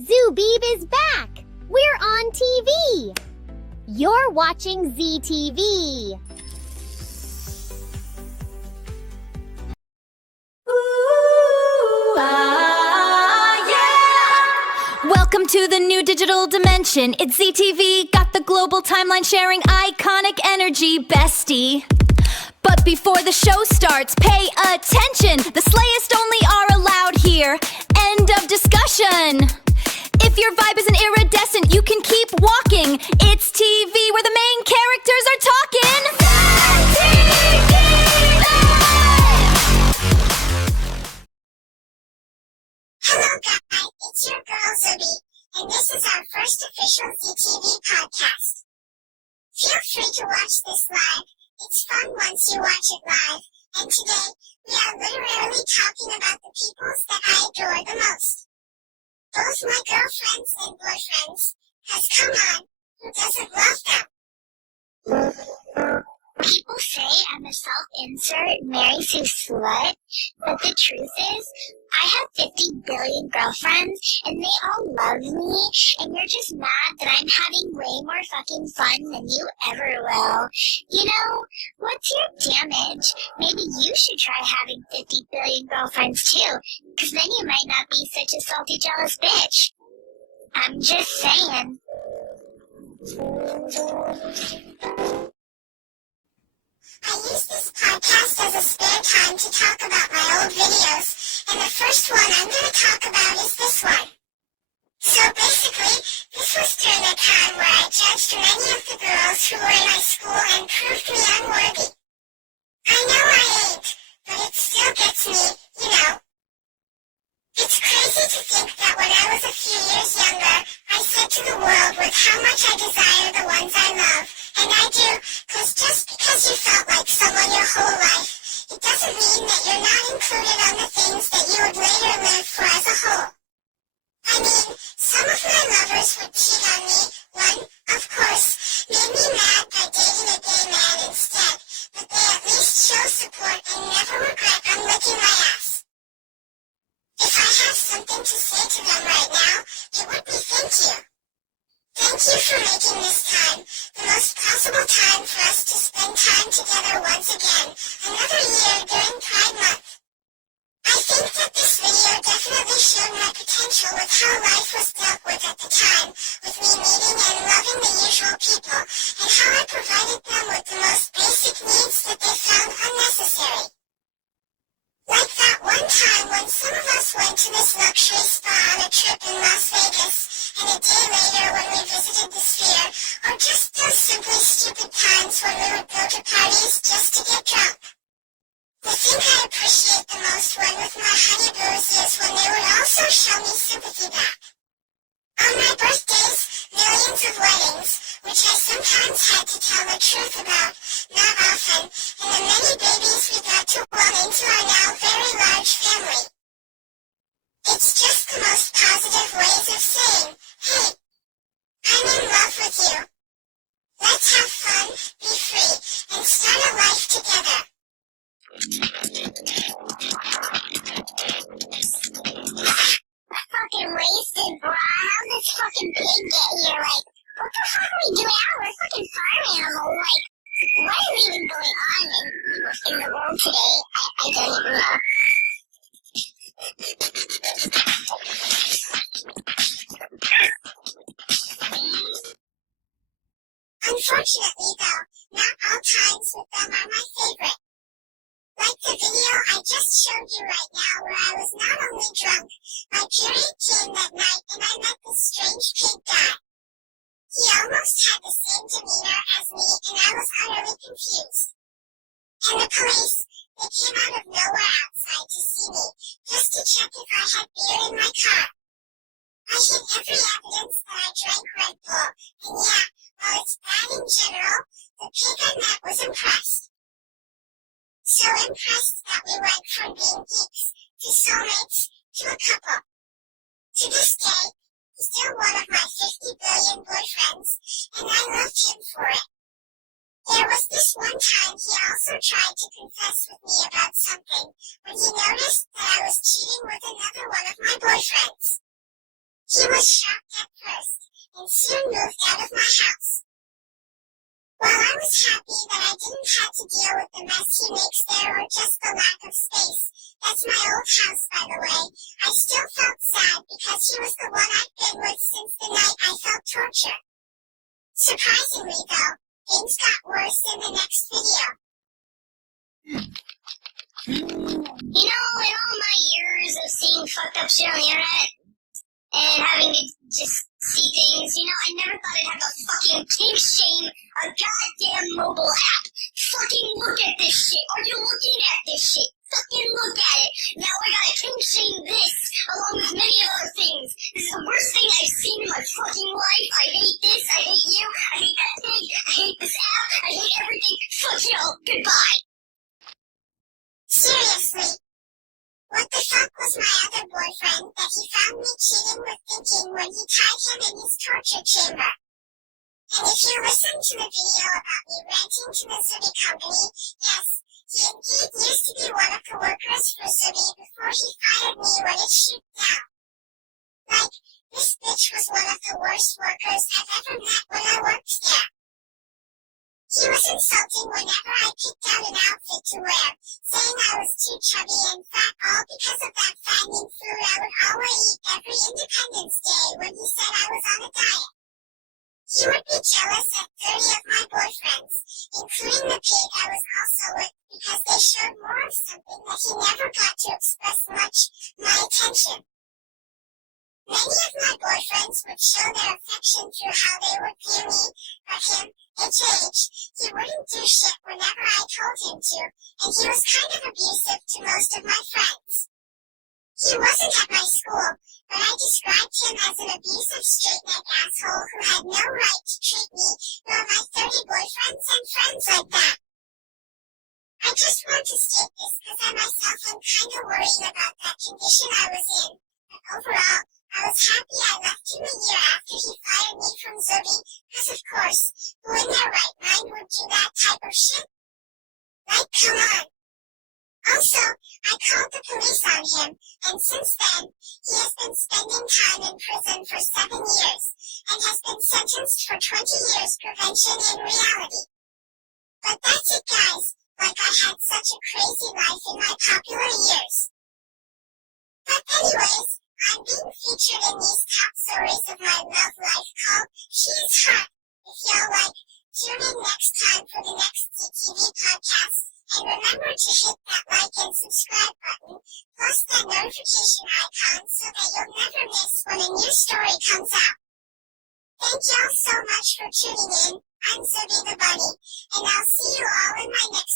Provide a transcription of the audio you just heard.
Zoobeeb is back! We're on TV! You're watching ZTV. Welcome to the new digital dimension. It's ZTV, got the global timeline sharing iconic energy, bestie. But before the show starts, pay attention. The slayest only are allowed here. End of discussion. If your vibe isn't iridescent, you can keep walking. It's TV where the main characters are talking. Hello guys, it's your girl Zooby, and this is our first official ZTV podcast. Feel free to watch this live. It's fun once you watch it live, and today we are literally talking about the peoples that I adore the most. Both my girlfriends and boyfriends has come on. Who doesn't love them? People say I'm a self-insert Mary Sue slut, but the truth is, I have 50 billion girlfriends, and they all love me, and you're just mad that I'm having way more fucking fun than you ever will. You know, what's your damage? Maybe you should try having 50 billion girlfriends too, because then you might not be such a salty, jealous bitch. I'm just saying. I use this podcast as a spare time to talk about my old videos, and the first one I'm going to talk about is this one. So basically, this was during a time where I judged many of the girls who were in my school and proved me unworthy. I know I ain't, but it still gets me, you know. It's crazy to think that when I was a few years younger, I said to the world with how much I desire the ones I love, and I do, cause just because you felt like someone your whole life, it doesn't mean that you're not included on the things that you would later live for as a whole. I mean, some of my lovers would cheat on me. One, of course, made me mad by dating a gay man instead, but they at least show support and never regret on licking my ass. If I have something to say to them right now, it would be thank you. Thank you for making this time the most possible time for us to spend time together once again, another year during Pride Month. I think that this video definitely showed my potential with how life was dealt with at the time, with me meeting and loving the usual people, and how I provided them with the most basic needs that they found unnecessary. Like that one time when some of us went to this luxury spa on a trip in Las Vegas, and a day later when we visited the Sphere, or just those simply stupid times when we would go to parties just to get drunk. The thing I appreciate the most when with my honeyboos is when they would also show me sympathy back. On my birthdays, millions of weddings, which I sometimes had to tell the truth about, not often, and the many babies we got to well into our now very large family. It's just the most positive ways of saying, hey, I'm in love with you. Let's have fun, be free, and start a life together. Fucking wasted, bro. How'd this fucking pig get here? Like, what the fuck are we doing out? We're fucking farm animals. Like, what is even going on in the world today? I don't even know. Unfortunately, though, not all times with them are my favorite. Like the video I just showed you right now where I was not only drunk, my period came that night and I met this strange pig guy. He almost had the same demeanor as me and I was utterly confused. And the police, they came out of nowhere outside to see me, just to check if I had beer in my car. I hid every evidence that I drank Red Bull, and yeah, while it's bad in general, the pig I met was impressed. So impressed that we went from being geeks to soulmates to a couple. To this day, he's still one of my 50 billion boyfriends, and I loved him for it. There was this one time he also tried to confess with me about something when he noticed that I was cheating with another one of my boyfriends. He was shocked at first, and soon moved out of my house. While I was happy that I didn't have to deal with the mess he makes there or just the lack of space, that's my old house by the way, I still felt sad because he was the one I'd been with since the night I felt torture. Surprisingly though, things got worse in the next video. You know, in all my years of seeing fucked up shit on the internet and having to just see things, you know, I never thought I'd have to fucking kink shame a goddamn mobile app. Fucking look at this shit. Are you looking at this shit? Fucking look at it. Now I gotta kink shame this, along with many other things. This is the worst thing I've seen in my fucking life. I hate this. I hate you. I hate that thing. I hate this app. I hate everything. Fuck y'all. Goodbye. Seriously, what the fuck was my other boyfriend that he found me cheating with thinking when he tied him in his torture chamber? And if you listen to the video about me ranting to the Zubi company, yes, he indeed used to be one of the workers for Zubi before he fired me when it shoot down. Like, this bitch was one of the worst workers I've ever met when I worked there. He was insulting whenever I picked out an outfit to wear, saying I was too chubby and fat all because of that fattening food I would always eat every Independence Day when he said I was on a diet. He would be jealous at 30 of my boyfriends, including the pig I was also with, because they showed more of something that he never got to express much, my attention. Many of my boyfriends would show their affection through how they would view me, but him, HH, he wouldn't do shit whenever I told him to, and he was kind of abusive to most of my friends. He wasn't at my school, but I described him as an abusive straight-neck asshole who had no right to treat me nor my 30 boyfriends and friends like that. I just want to state this because I myself am kind of worried about that condition I was in, but overall, I was happy I left him a year after he fired me from Zubi, because of course, who in their right mind would do that type of shit? Like, come on. Also, I called the police on him, and since then, he has been spending time in prison for 7 years, and has been sentenced for 20 years prevention in reality. But that's it guys, like I had such a crazy life in my popular years. But anyways, I'm being featured in these top stories of my love life called She's Hot. If y'all like, tune in next time for the next ZTV podcast, and remember to hit that like and subscribe button, plus that notification icon so that you'll never miss when a new story comes out. Thank y'all so much for tuning in. I'm Zubi the Bunny, and I'll see you all in my next